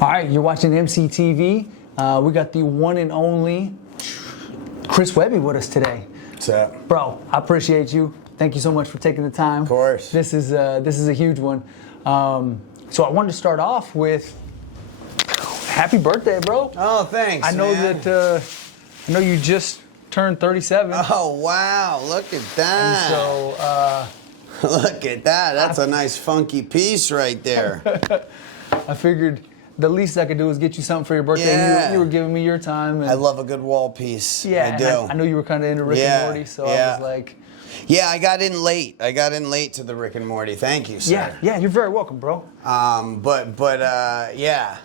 All right, you're watching EmceeTV. We got the one and only Chris Webby with us today. What's up? Bro, I appreciate you. Thank you so much for taking the time. Of course. This is a huge one. So I wanted to start off with happy birthday, bro. Oh, thanks. I know man. that I know you just turned 37. Oh, wow. Look at that. And so look at that. That's a nice funky piece right there. I figured the least I could do was get you something for your birthday. Yeah. And you were giving me your time. And I love a good wall piece. yeah, I do. I know you were kind of into Rick and Morty, so I was like... Yeah, I got in late. I got in late to the Rick and Morty. Thank you, sir. Yeah, you're very welcome, bro. Yeah,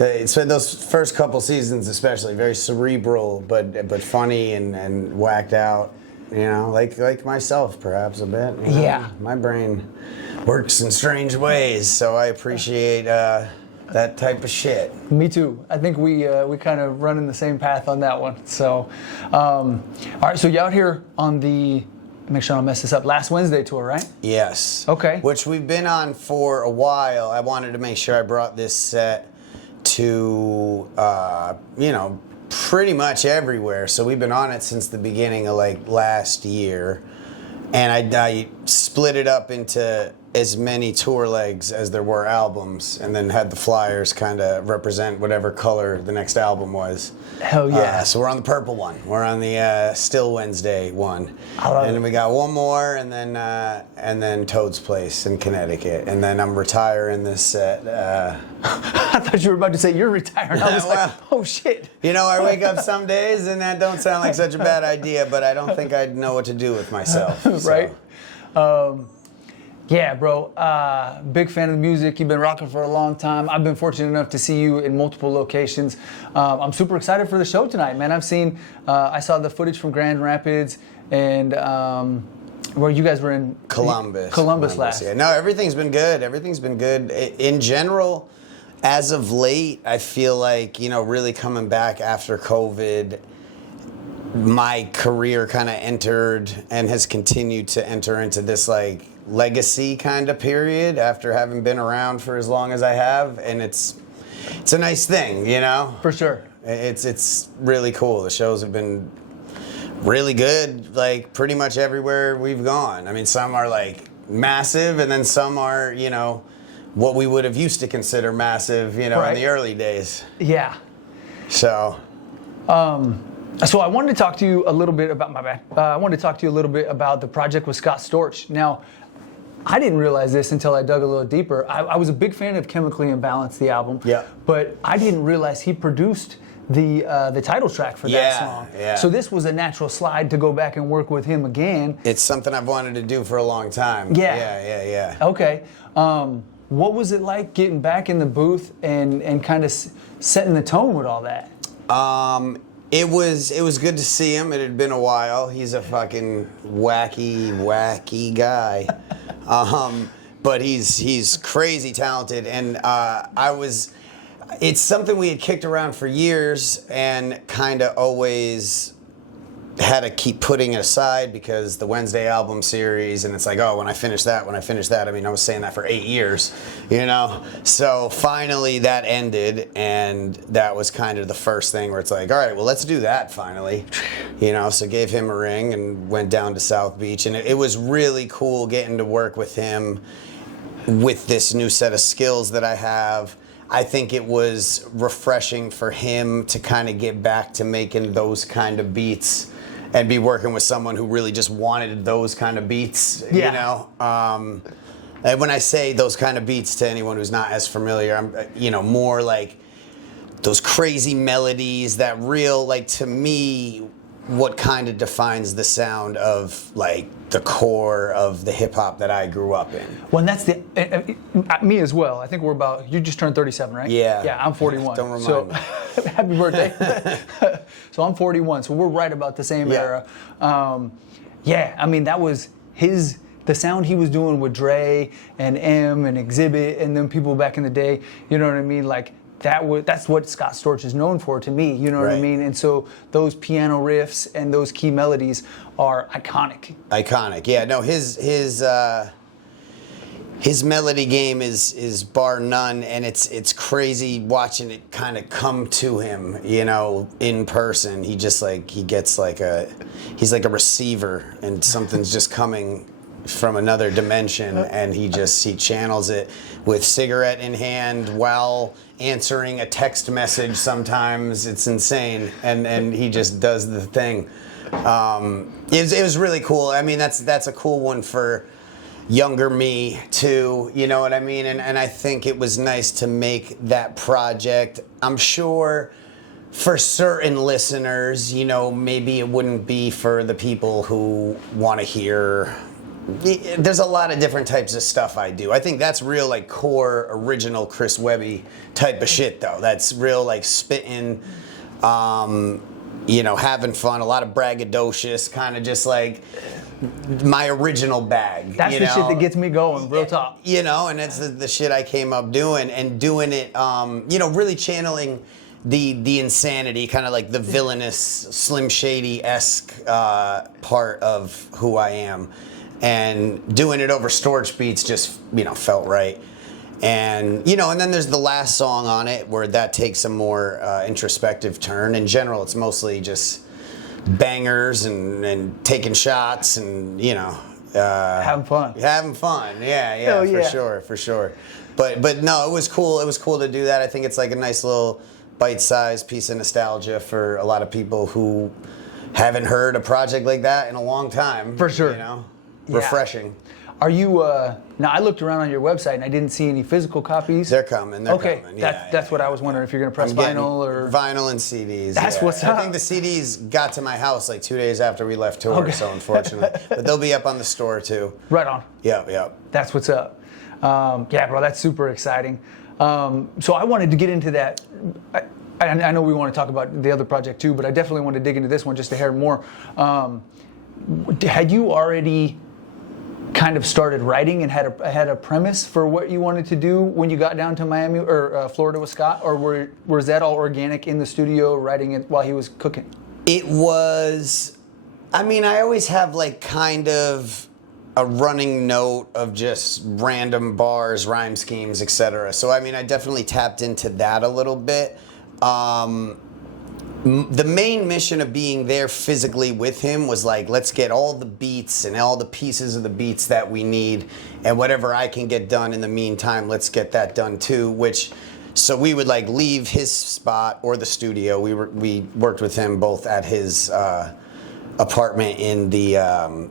it's been those first couple seasons especially very cerebral, but funny and whacked out. You know, like myself perhaps a bit. You know? Yeah. My brain works in strange ways, so I appreciate that type of shit. Me too. I think we kind of run in the same path on that one. So, all right. So you out here on the, make sure I don't mess this up, last Wednesday tour, right? Yes. Okay. Which we've been on for a while. I wanted to make sure I brought this set to, pretty much everywhere. So we've been on it since the beginning of last year. And I split it up into as many tour legs as there were albums, and then had the flyers kind of represent whatever color the next album was. Hell yeah. So we're on the purple one. We're on the Still Wednesday one. I love and it. then we got one more, and then Toad's Place in Connecticut. And then I'm retiring this set. I thought you were about to say you're retiring. I was like, oh shit. You know, I wake up some days and that don't sound like such a bad idea, but I don't think I'd know what to do with myself. Right? Yeah, bro. Big fan of the music. You've been rocking for a long time. I've been fortunate enough to see you in multiple locations. I'm super excited for the show tonight, man. I saw the footage from Grand Rapids and where you guys were in Columbus last. Yeah. No, everything's been good. Everything's been good. In general, as of late, I feel like, really coming back after COVID, my career kind of entered and has continued to enter into this legacy kind of period after having been around for as long as I have, and it's a nice thing, For sure. It's really cool. The shows have been really good, pretty much everywhere we've gone. I mean, some are massive, and then some are, what we would have used to consider massive, right. In the early days. Yeah. So I wanted to talk to you a little bit about I wanted to talk to you a little bit about the project with Scott Storch. Now, I didn't realize this until I dug a little deeper. I was a big fan of Chemically Imbalanced, the album. Yeah. But I didn't realize he produced the title track for that song. Yeah. So this was a natural slide to go back and work with him again. It's something I've wanted to do for a long time. Yeah. Okay. What was it like getting back in the booth and kind of setting the tone with all that? It was good to see him. It had been a while. He's a fucking wacky guy. But he's crazy talented, and it's something we had kicked around for years and kind of always had to keep putting it aside because the Wednesday album series, and it's when I finish that. I mean, I was saying that for 8 years, So finally that ended, and that was kind of the first thing where it's all right, well, let's do that finally, So gave him a ring and went down to South Beach, and it was really cool getting to work with him with this new set of skills that I have. I think it was refreshing for him to kind of get back to making those kind of beats and be working with someone who really just wanted those kind of beats, And when I say those kind of beats to anyone who's not as familiar, I'm, more like those crazy melodies, that real, to me, what kind of defines the sound of, the core of the hip-hop that I grew up in. Well, and that's me as well. I think you just turned 37, right? Yeah. Yeah, I'm 41. Don't remind me. Happy birthday. So I'm 41, so we're right about the same era. I mean, that was the sound he was doing with Dre and M and Exhibit and them people back in the day, you know what I mean? That's what Scott Storch is known for to me, you know what I mean? And so those piano riffs and those key melodies are iconic. Iconic, yeah. No, his his melody game is bar none, and it's crazy watching it kind of come to him, you know, in person. He just like he's like a receiver, and something's just coming from another dimension, and he channels it with cigarette in hand while answering a text message. Sometimes it's insane, and he just does the thing. It was really cool. I mean, that's a cool one for younger me too, you know what I mean? And I think it was nice to make that project. I'm sure for certain listeners, you know, maybe it wouldn't be for the people who want to hear. There's a lot of different types of stuff I do. I think that's real, like, core, original Chris Webby type of shit, though. That's real, like, spitting, you know, having fun, a lot of braggadocious, kind of just like my original bag. That's you the know? shit that gets me going, real talk. You know, and it's the shit I came up doing, and doing it, you know, really channeling the insanity, kind of like the villainous, Slim Shady-esque part of who I am. And doing it over Storch beats just, you know, felt right. And, you know, and then there's the last song on it where that takes a more introspective turn. In general, it's mostly just bangers and taking shots and, you know. Having fun. Having fun, yeah, Hell yeah. for sure. But no, it was cool. It was cool to do that. I think it's like a nice little bite-sized piece of nostalgia for a lot of people who haven't heard a project like that in a long time. For sure. You know? Yeah. Refreshing. Are you, now I looked around on your website and I didn't see any physical copies. They're coming, Okay, coming. that's what I was wondering, if you're going to press vinyl or... Vinyl and CDs. That's what's up. I think the CDs got to my house like 2 days after we left tour, so unfortunately. But they'll be up on the store too. Right on. Yep. That's what's up. Yeah, bro, that's super exciting. So I wanted to get into that. I know we want to talk about the other project too, but I definitely want to dig into this one just to hear more. Had you already kind of started writing and had a premise for what you wanted to do when you got down to Miami or Florida with Scott, or was that all organic in the studio writing it while he was cooking? It was, I mean, I always have like kind of a running note of just random bars, rhyme schemes, etc. So I mean, I definitely tapped into that a little bit. The main mission of being there physically with him was like, let's get all the beats and all the pieces of the beats that we need, and whatever I can get done in the meantime, let's get that done too. So we would like leave his spot or the studio. We worked with him both at his apartment in the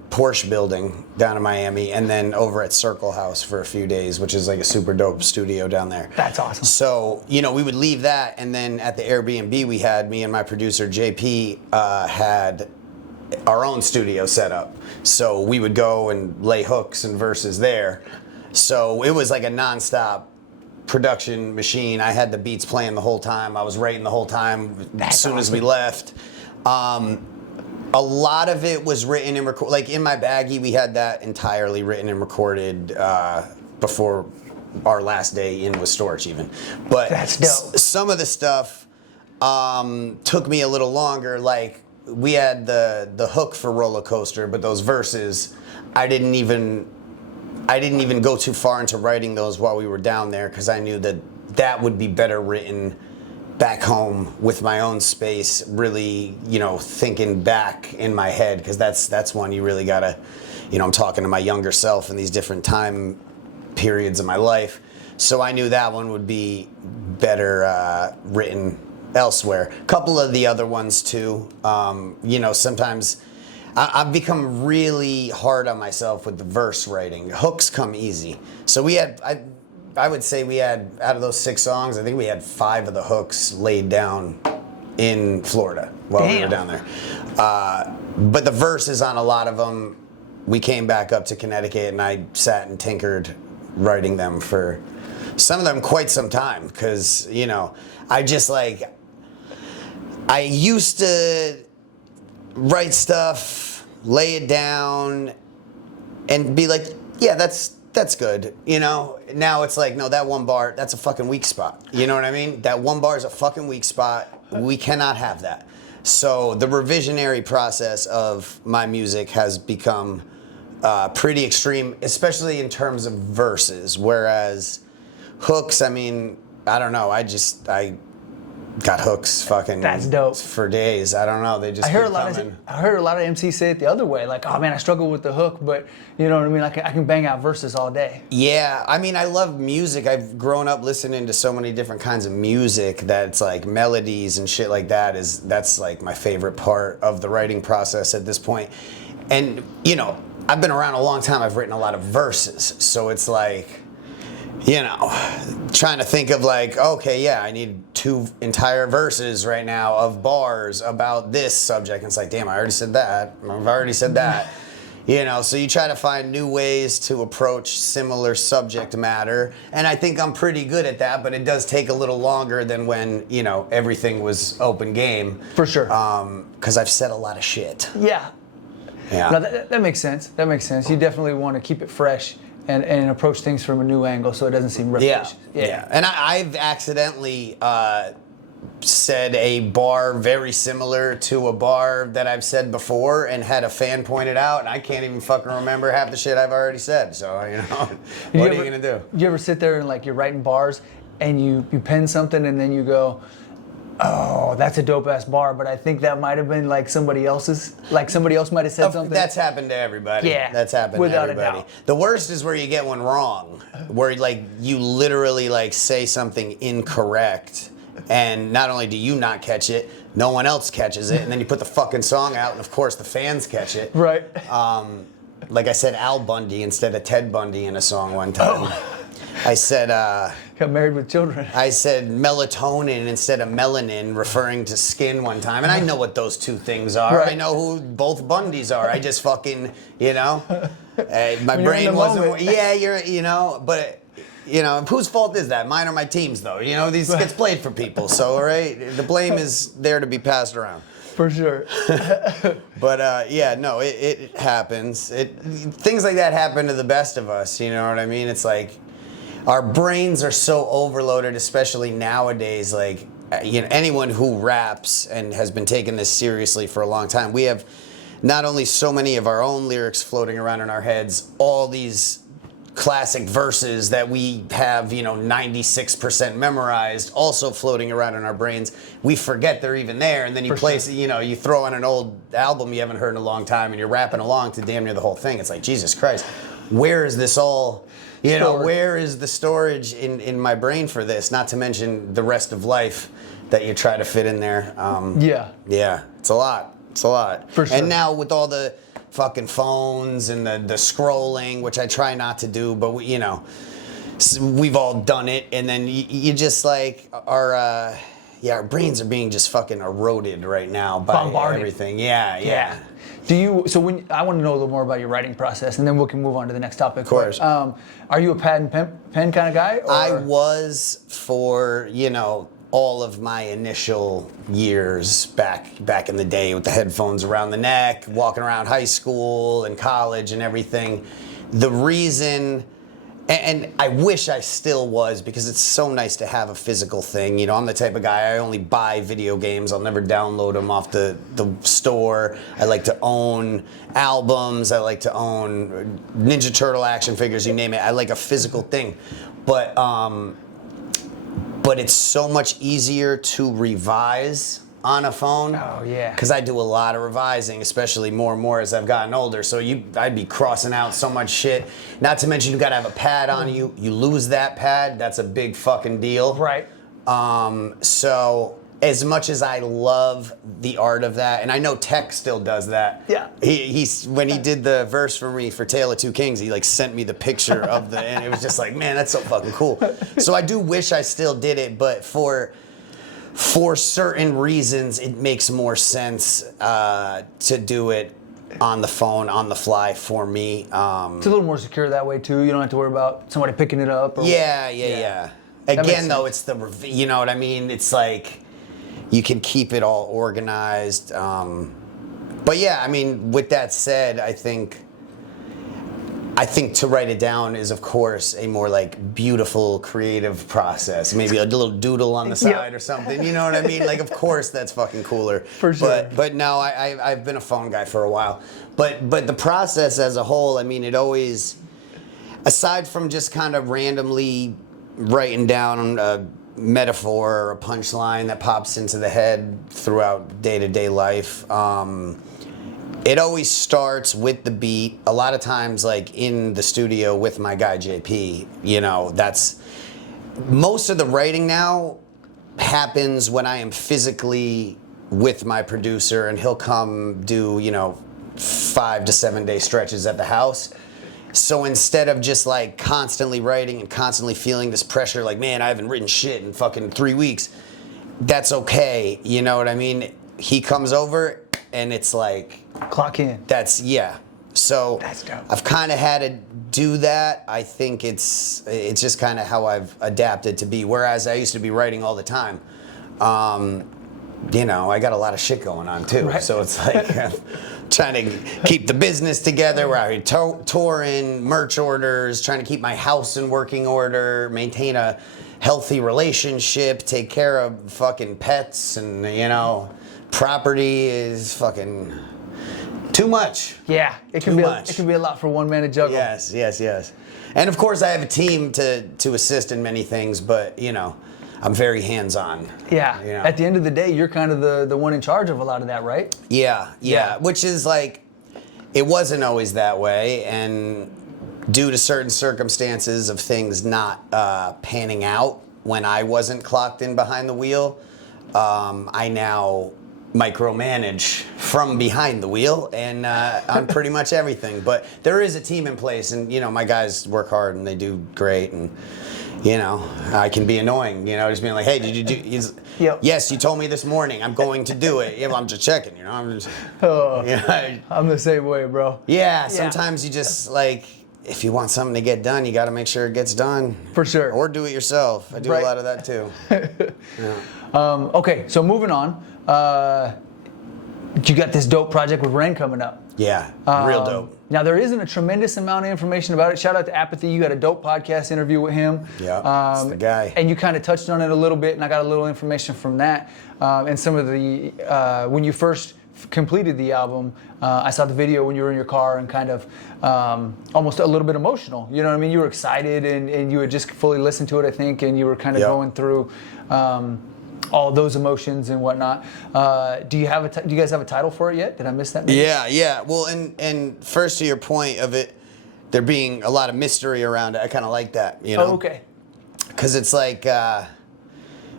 Porsche building down in Miami, and then over at Circle House for a few days, which is like a super dope studio down there. That's awesome. So, you know, we would leave that, and then at the Airbnb we had, me and my producer JP had our own studio set up. So we would go and lay hooks and verses there. So it was like a nonstop production machine. I had the beats playing the whole time. I was writing the whole time as soon as we left. A lot of it was written and recorded. Like in my baggie, we had that entirely written and recorded before our last day in with Storch even. But that's dope. Some of the stuff took me a little longer. Like we had the hook for Roller Coaster, but those verses, I didn't even go too far into writing those while we were down there, because I knew that would be better written back home with my own space, really, you know, thinking back in my head, because that's one you really gotta, you know, I'm talking to my younger self in these different time periods of my life. So I knew that one would be better written elsewhere. A couple of the other ones too. You know, sometimes I've become really hard on myself with the verse writing. Hooks come easy. So I would say we had, out of those 6 songs, I think we had 5 of the hooks laid down in Florida while we were down there. But the verses on a lot of them, we came back up to Connecticut and I sat and tinkered writing them for some of them quite some time, because, you know, I used to write stuff, lay it down, and be like, yeah, that's good, you know. Now it's like, no, that one bar, that's a fucking weak spot. You know what I mean? That one bar is a fucking weak spot. We cannot have that. So the revisionary process of my music has become pretty extreme, especially in terms of verses. Whereas hooks, I mean, I don't know. I got hooks fucking That's dope. for days. I don't know. They just I heard keep coming. I heard a lot of MCs say it the other way, like, oh man, I struggle with the hook, but you know what I mean? I can bang out verses all day. Yeah, I mean, I love music. I've grown up listening to so many different kinds of music that it's like melodies and shit like that. That's like my favorite part of the writing process at this point. And you know, I've been around a long time. I've written a lot of verses, so it's like, you know, trying to think of like, okay, yeah, I need 2 entire verses right now of bars about this subject. And it's like, damn, I already said that. I've already said that. You know, so you try to find new ways to approach similar subject matter. And I think I'm pretty good at that, but it does take a little longer than when, you know, everything was open game. For sure. Because I've said a lot of shit. Yeah. Yeah. No, that makes sense. That makes sense. You definitely want to keep it fresh and approach things from a new angle so it doesn't seem repetitious. Yeah. And I've accidentally said a bar very similar to a bar that I've said before and had a fan point it out, and I can't even fucking remember half the shit I've already said. So, you know, what are you going to do? You ever sit there and like you're writing bars and you pen something and then you go, oh, that's a dope ass bar, but I think that might have been like somebody else's. Like somebody else might have said something. That's happened to everybody. Yeah, That's happened without to everybody. a doubt. The worst is where you get one wrong, where like you literally like say something incorrect, and not only do you not catch it, no one else catches it, and then you put the fucking song out, and of course the fans catch it. Right. Like I said Al Bundy instead of Ted Bundy in a song one time. I said, Got married with children. I said melatonin instead of melanin, referring to skin one time. And I know what those two things are. Right. I know who both Bundys are. I just fucking, you know, my When you're in brain the wasn't, moment. yeah, you know, but, you know, whose fault is that? Mine or my team's, though? You know, these gets played for people. So, all right, the blame is there to be passed around. For sure. But yeah, no, it happens. Things like that happen to the best of us. You know what I mean? It's like our brains are so overloaded, especially nowadays. Like, you know, anyone who raps and has been taking this seriously for a long time, we have not only so many of our own lyrics floating around in our heads, all these classic verses that we have, you know, 96% memorized, also floating around in our brains. We forget they're even there, and then you you know, you throw on an old album you haven't heard in a long time, and you're rapping along to damn near the whole thing. It's like, Jesus Christ, where is this all? You know, where is the storage in my brain for this? Not to mention the rest of life that you try to fit in there. Yeah, it's a lot. It's a lot. For sure. And now with all the fucking phones and the scrolling, which I try not to do, but you know, we've all done it. And then you just like our brains are being just fucking eroded right now by Bombarded. everything. Yeah. So I want to know a little more about your writing process, and then we can move on to the next topic. Of course. Are you a pad and pen kind of guy? Or? I was for, you know, all of my initial years back in the day with the headphones around the neck, walking around high school and college and everything. The reason, and I wish I still was, because it's so nice to have a physical thing. You know, I'm the type of guy, I only buy video games. I'll never download them off the store. I like to own albums. I like to own Ninja Turtle action figures, you name it. I like a physical thing. But it's so much easier to revise on a phone. Oh, yeah. Because I do a lot of revising, especially more and more as I've gotten older. So I'd be crossing out so much shit. Not to mention you gotta have a pad on you. You lose that pad, that's a big fucking deal. Right. So as much as I love the art of that, and I know Tech still does that. Yeah. When he did the verse for me for Tale of Two Kings, he like sent me the picture of and it was just like, man, that's so fucking cool. So I do wish I still did it, but for certain reasons, it makes more sense to do it on the phone, on the fly for me. It's a little more secure that way too. You don't have to worry about somebody picking it up. Yeah. Again, though, it's you know what I mean? It's like you can keep it all organized. But yeah, I mean, with that said, I think I think to write it down is, of course, a more like beautiful, creative process. Maybe a little doodle on the side or something. You know what I mean? Like, of course, that's fucking cooler. For sure. But no, I've been a phone guy for a while. But the process as a whole, I mean, it always, aside from just kind of randomly writing down a metaphor or a punchline that pops into the head throughout day-to-day life, it always starts with the beat. A lot of times, like in the studio with my guy JP, you know, that's most of the writing now happens when I am physically with my producer, and he'll come do, you know, 5 to 7 day stretches at the house. So instead of just like constantly writing and constantly feeling this pressure, like, man, I haven't written shit in fucking 3 weeks, that's okay. You know what I mean? He comes over and it's like, clock in. That's, yeah. So that's dope. I've kind of had to do that. I think it's just kind of how I've adapted to be. Whereas I used to be writing all the time. You know, I got a lot of shit going on too. Right. So it's like trying to keep the business together. We're out here touring, merch orders, trying to keep my house in working order, maintain a healthy relationship, take care of fucking pets, and, you know, property is fucking too much. Yeah, it can be a lot for one man to juggle. Yes. And of course I have a team to assist in many things, but, you know, I'm very hands-on. Yeah. You know? At the end of the day, you're kind of the one in charge of a lot of that, right? Yeah. Which is like, it wasn't always that way, and due to certain circumstances of things not panning out when I wasn't clocked in behind the wheel, I now micromanage from behind the wheel and on pretty much everything. But there is a team in place, and, you know, my guys work hard and they do great, and, you know, I can be annoying, you know, just being like, hey, did you do? Yep. Yes, you told me this morning. I'm going to do it. Yeah, well, I'm just checking, you know. I'm the same way, bro. Yeah, sometimes you just, like, if you want something to get done, you got to make sure it gets done. For sure. Or do it yourself. I do a lot of that too. Okay, so moving on. You got this dope project with Ren coming up. Yeah, real dope. Now, there isn't a tremendous amount of information about it. Shout out to Apathy. You got a dope podcast interview with him. Yeah, that's the guy. And you kind of touched on it a little bit, and I got a little information from that. And some of the, when you first completed the album, I saw the video when you were in your car and kind of almost a little bit emotional. You know what I mean? You were excited, and you had just fully listened to it, I think, and you were kind of going through all those emotions and whatnot. Do you guys have a title for it yet? Did I miss that? Maybe? Yeah. Well, and first to your point of it, there being a lot of mystery around it, I kind of like that, you know? Oh, okay. Because it's like,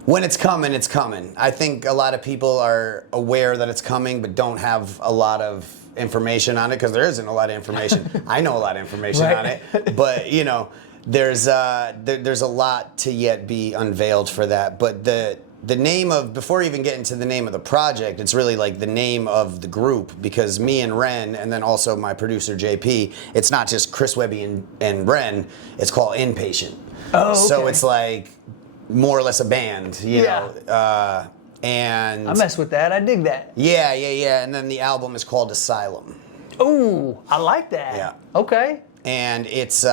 when it's coming, it's coming. I think a lot of people are aware that it's coming, but don't have a lot of information on it, because there isn't a lot of information. I know a lot of information on it, but, you know, there's a lot to yet be unveiled for that. But the name of, before you even get into the name of the project, it's really like the name of the group, because me and Ren, and then also my producer JP, it's not just Chris Webby and Ren, it's called Inpatient. Oh, okay. So it's like more or less a band, you know. And I mess with that. I dig that. Yeah. And then the album is called Asylum. Ooh, I like that. Yeah. Okay. And it's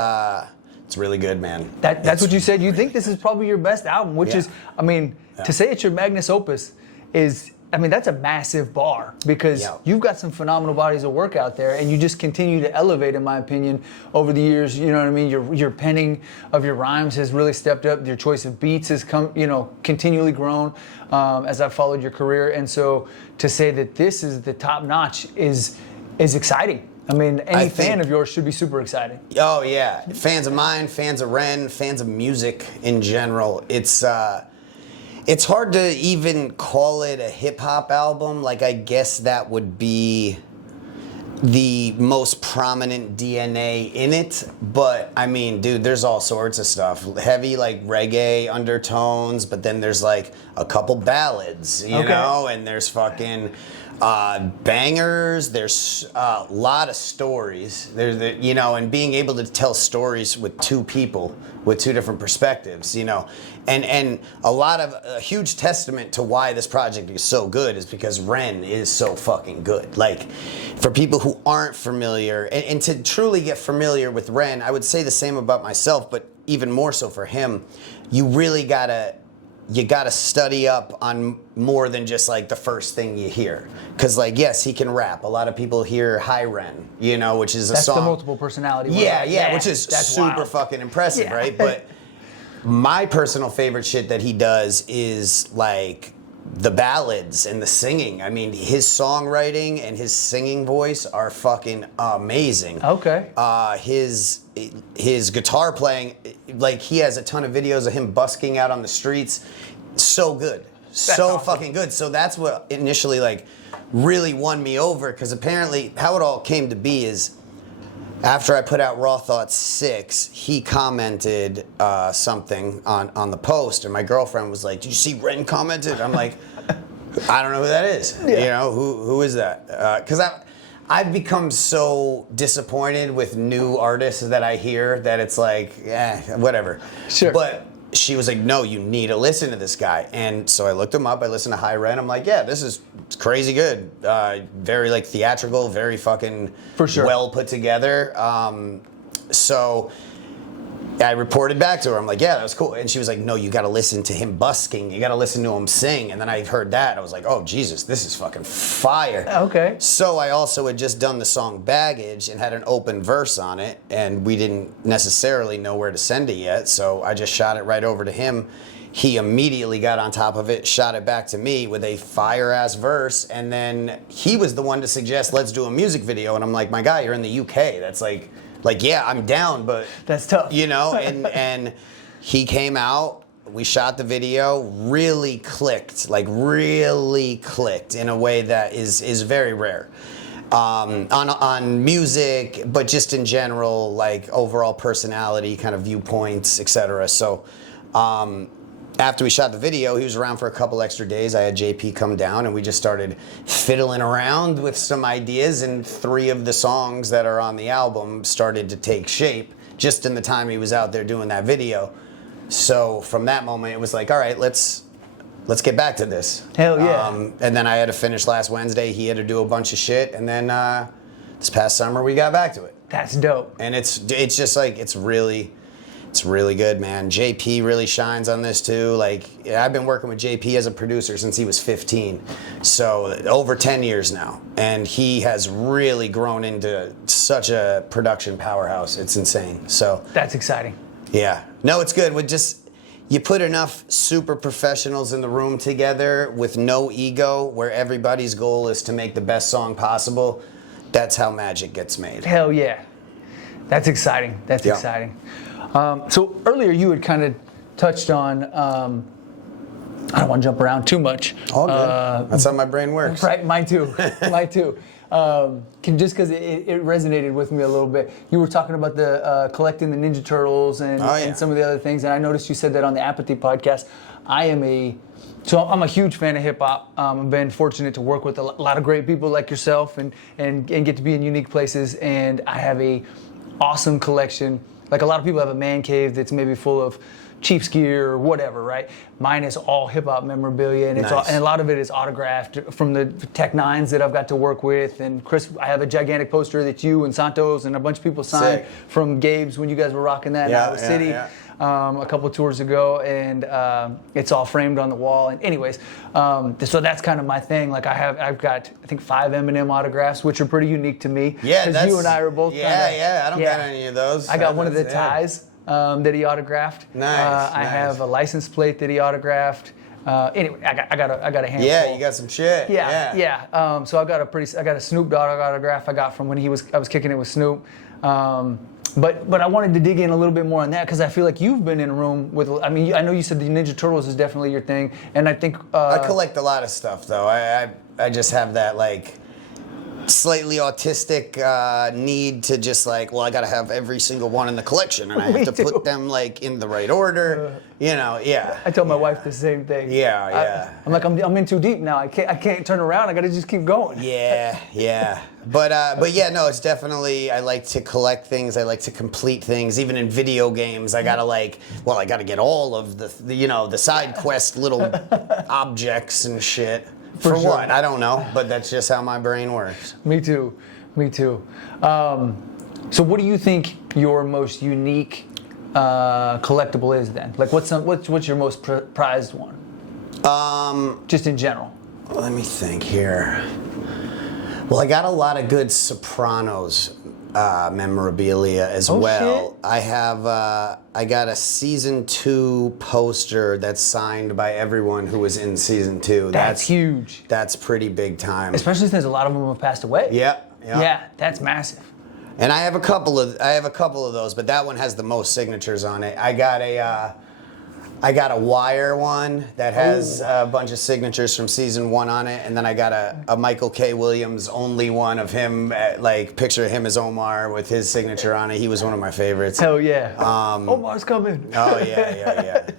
really good, man. That's what you said. You think this is probably your best album, which is, I mean, to say it's your Magnus Opus is, I mean, that's a massive bar, because you've got some phenomenal bodies of work out there, and you just continue to elevate, in my opinion, over the years. You know what I mean? Your penning of your rhymes has really stepped up. Your choice of beats has continually grown as I've followed your career. And so to say that this is the top notch is exciting. I mean, any fan of yours should be super excited. Oh yeah, fans of mine, fans of Ren, fans of music in general. It's hard to even call it a hip-hop album. Like, I guess that would be the most prominent DNA in it. But, I mean, dude, there's all sorts of stuff. Heavy, like, reggae undertones, but then there's, like, a couple ballads, you know? And there's fucking bangers. There's a lot of stories. There's, you know, and being able to tell stories with two people, with two different perspectives, you know. And a huge testament to why this project is so good is because Ren is so fucking good. Like, for people who aren't familiar, and to truly get familiar with Ren, I would say the same about myself, but even more so for him, you really gotta study up on more than just like the first thing you hear. Cause like, yes, he can rap. A lot of people hear Hi Ren, you know, which is a That's song. the multiple personality one. Yeah, which is that's super wild. fucking impressive, Yeah. right? But my personal favorite shit that he does is like the ballads and the singing. I mean, his songwriting and his singing voice are fucking amazing. Okay. His guitar playing, like he has a ton of videos of him busking out on the streets. So good. So awesome. fucking good. So that's what initially like really won me over, because apparently how it all came to be is after I put out Raw Thoughts 6, he commented something on the post, and my girlfriend was like, "Did you see Ren commented?" I'm like, "I don't know who that is. Yeah. You know, who is that?" Because I've become so disappointed with new artists that I hear that it's like, whatever. Sure. But she was like, "No, you need to listen to this guy." And so I looked him up. I listened to High Ren. I'm like, "Yeah, this is crazy good. Very like theatrical, very fucking For sure. well put together." So I reported back to her. I'm like, "Yeah, that was cool." And she was like, "No, you got to listen to him busking. You got to listen to him sing." And then I heard that. I was like, "Oh, Jesus, this is fucking fire." Okay. So I also had just done the song Baggage and had an open verse on it, and we didn't necessarily know where to send it yet. So I just shot it right over to him. He immediately got on top of it, shot it back to me with a fire-ass verse, and then he was the one to suggest, "Let's do a music video." And I'm like, "My guy, you're in the UK. That's like, yeah, I'm down, but..." That's tough. You know, and he came out, we shot the video, really clicked in a way that is very rare. On music, but just in general, like overall personality, kind of viewpoints, etc. So after we shot the video, he was around for a couple extra days. I had JP come down and we just started fiddling around with some ideas, and 3 of the songs that are on the album started to take shape just in the time he was out there doing that video. So from that moment, it was like, all right, let's get back to this. Hell yeah. And then I had to finish last Wednesday. He had to do a bunch of shit, and then this past summer we got back to it. That's dope. And it's just like it's really good, man. JP really shines on this too. Like, I've been working with JP as a producer since he was 15, so over 10 years now, and he has really grown into such a production powerhouse. It's insane. So That's exciting. yeah, no, it's good. With just, you put enough super professionals in the room together with no ego, where everybody's goal is to make the best song possible. That's how magic gets made. Hell yeah. That's exciting. That's Yeah. exciting. So earlier you had kind of touched on, I don't want to jump around too much. All good. That's how my brain works. Right, mine too. Mine too. Just because it resonated with me a little bit. You were talking about the collecting the Ninja Turtles and some of the other things, and I noticed you said that on the Apathy podcast. I'm a huge fan of hip hop. I've been fortunate to work with a lot of great people like yourself and get to be in unique places, and I have a awesome collection. Like a lot of people have a man cave that's maybe full of Chiefs gear or whatever, right? Mine is all hip hop memorabilia, and and a lot of it is autographed from the Tech Nines that I've got to work with. And Chris, I have a gigantic poster that you and Santos and a bunch of people signed from Gabe's when you guys were rocking that in Iowa City a couple of tours ago, and it's all framed on the wall. And anyways, so that's kind of my thing. Like I've got I think 5 Eminem autographs, which are pretty unique to me. Yeah, because you and I are both. I don't got any of those. I got one of the ties that he autographed. Nice. I have a license plate that he autographed. Anyway, I got a handful. Yeah, you got some shit. Yeah. So I got a Snoop Dogg autograph I got from when I was kicking it with Snoop. But I wanted to dig in a little bit more on that because I feel like you've been in a room with. I mean, I know you said the Ninja Turtles is definitely your thing, and I think I collect a lot of stuff though. I just have that like slightly autistic need to just like, well, I got to have every single one in the collection, and I have to put them like in the right order. I tell my wife the same thing. I'm like, I'm in too deep now. I can't turn around. I got to just keep going. Yeah. But yeah, no, it's definitely, I like to collect things. I like to complete things. Even in video games, I gotta I gotta get all of the side quest little objects and shit. For sure. what? I don't know, but that's just how my brain works. Me too. Me too. So what do you think your most unique collectible is then? Like what's your most prized one? Just in general. Let me think here. Well, I got a lot of good Sopranos memorabilia as well. Shit. I got a season 2 poster that's signed by everyone who was in season 2. That's huge. That's pretty big time. Especially since a lot of them have passed away. Yeah, that's massive. And I have a couple of those, but that one has the most signatures on it. I got a wire one that has a bunch of signatures from season 1 on it, and then I got a Michael K. Williams only one of him, like picture of him as Omar with his signature on it. He was one of my favorites. Hell yeah. Omar's coming. Oh yeah.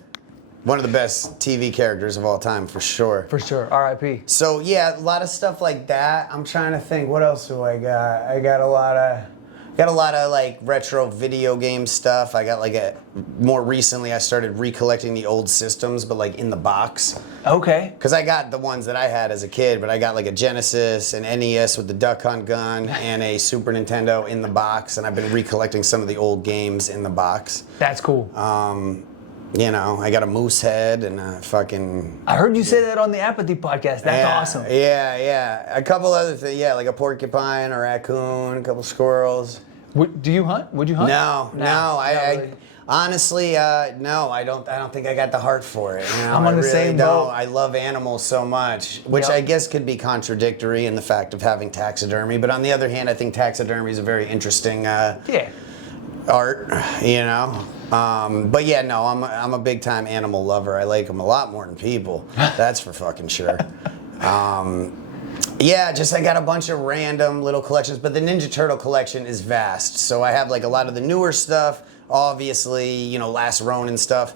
One of the best TV characters of all time, for sure. For sure. R.I.P. So yeah, a lot of stuff like that. I'm trying to think, what else do I got? I got a lot of like retro video game stuff. I got more recently I started recollecting the old systems, but like in the box. Okay. Because I got the ones that I had as a kid, but I got like a Genesis, an NES with the Duck Hunt gun, and a Super Nintendo in the box, and I've been recollecting some of the old games in the box. That's cool. I got a moose head and a fucking... I heard you say that on the Apathy podcast. That's awesome. Yeah. A couple other things, like a porcupine, a raccoon, a couple squirrels. Do you hunt? Would you hunt? No. Really. Honestly, no. I don't think I got the heart for it. I'm on the same boat. I love animals so much, which I guess could be contradictory in the fact of having taxidermy. But on the other hand, I think taxidermy is a very interesting art. But yeah, no. I'm a big time animal lover. I like them a lot more than people. That's for fucking sure. Yeah, I got a bunch of random little collections, but the Ninja Turtle collection is vast. So I have like a lot of the newer stuff, obviously, Last Ronin stuff.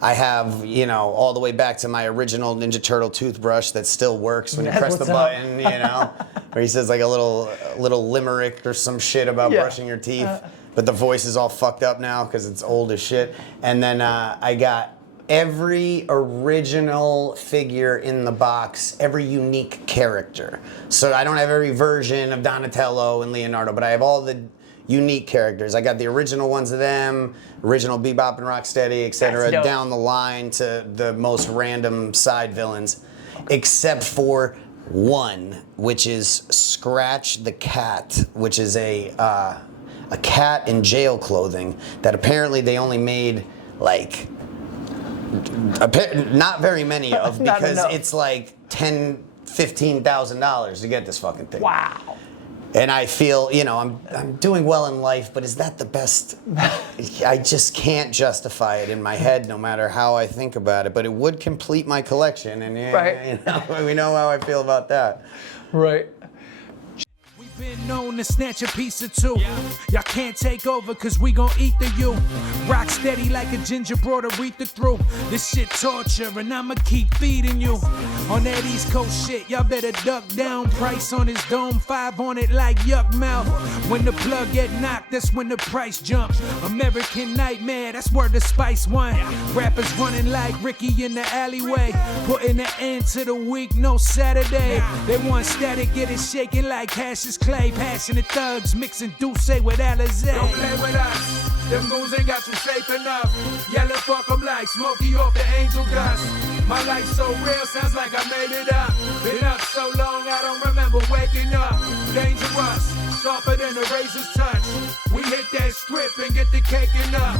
I have, all the way back to my original Ninja Turtle toothbrush that still works when you press the button, where he says like a little limerick or some shit about brushing your teeth. But the voice is all fucked up now because it's old as shit. And then I got every original figure in the box, every unique character. So I don't have every version of Donatello and Leonardo, but I have all the unique characters. I got the original ones of them, original Bebop and Rocksteady, etc., down the line to the most random side villains, except for one, which is Scratch the Cat, which is a cat in jail clothing that apparently they only made like not very many of because it's like $10,000-$15,000 to get this fucking thing. Wow. And I feel, I'm doing well in life, but is that the best? I just can't justify it in my head, no matter how I think about it. But it would complete my collection, and we know how I feel about that. Right. Been known to snatch a piece or two. Y'all can't take over cause we gon' eat the you. Rock steady like a ginger brought Aretha through. This shit torture and I'ma keep feeding you. On that East Coast shit, y'all better duck down. Price on his dome, 5 on it like yuck mouth. When the plug get knocked, that's when the price jumps. American Nightmare, that's where the Spice One. Rappers running like Ricky in the alleyway. Putting an end to the week, no Saturday. They want static, get it shaking like Cassius Clay. Passionate thugs mixing Douce with Alizé. Don't play with us, them goons ain't got you safe enough. Yellow fuck 'em like Smokey off the angel dust. My life so real, sounds like I made it up. Been up so long, I don't remember waking up. Dangerous, softer than a razor's touch. We hit that script and get the caking up.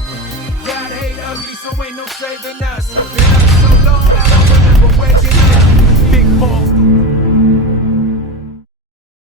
God hate ugly, so ain't no saving us. Been up so long, I don't remember waking up. Big balls.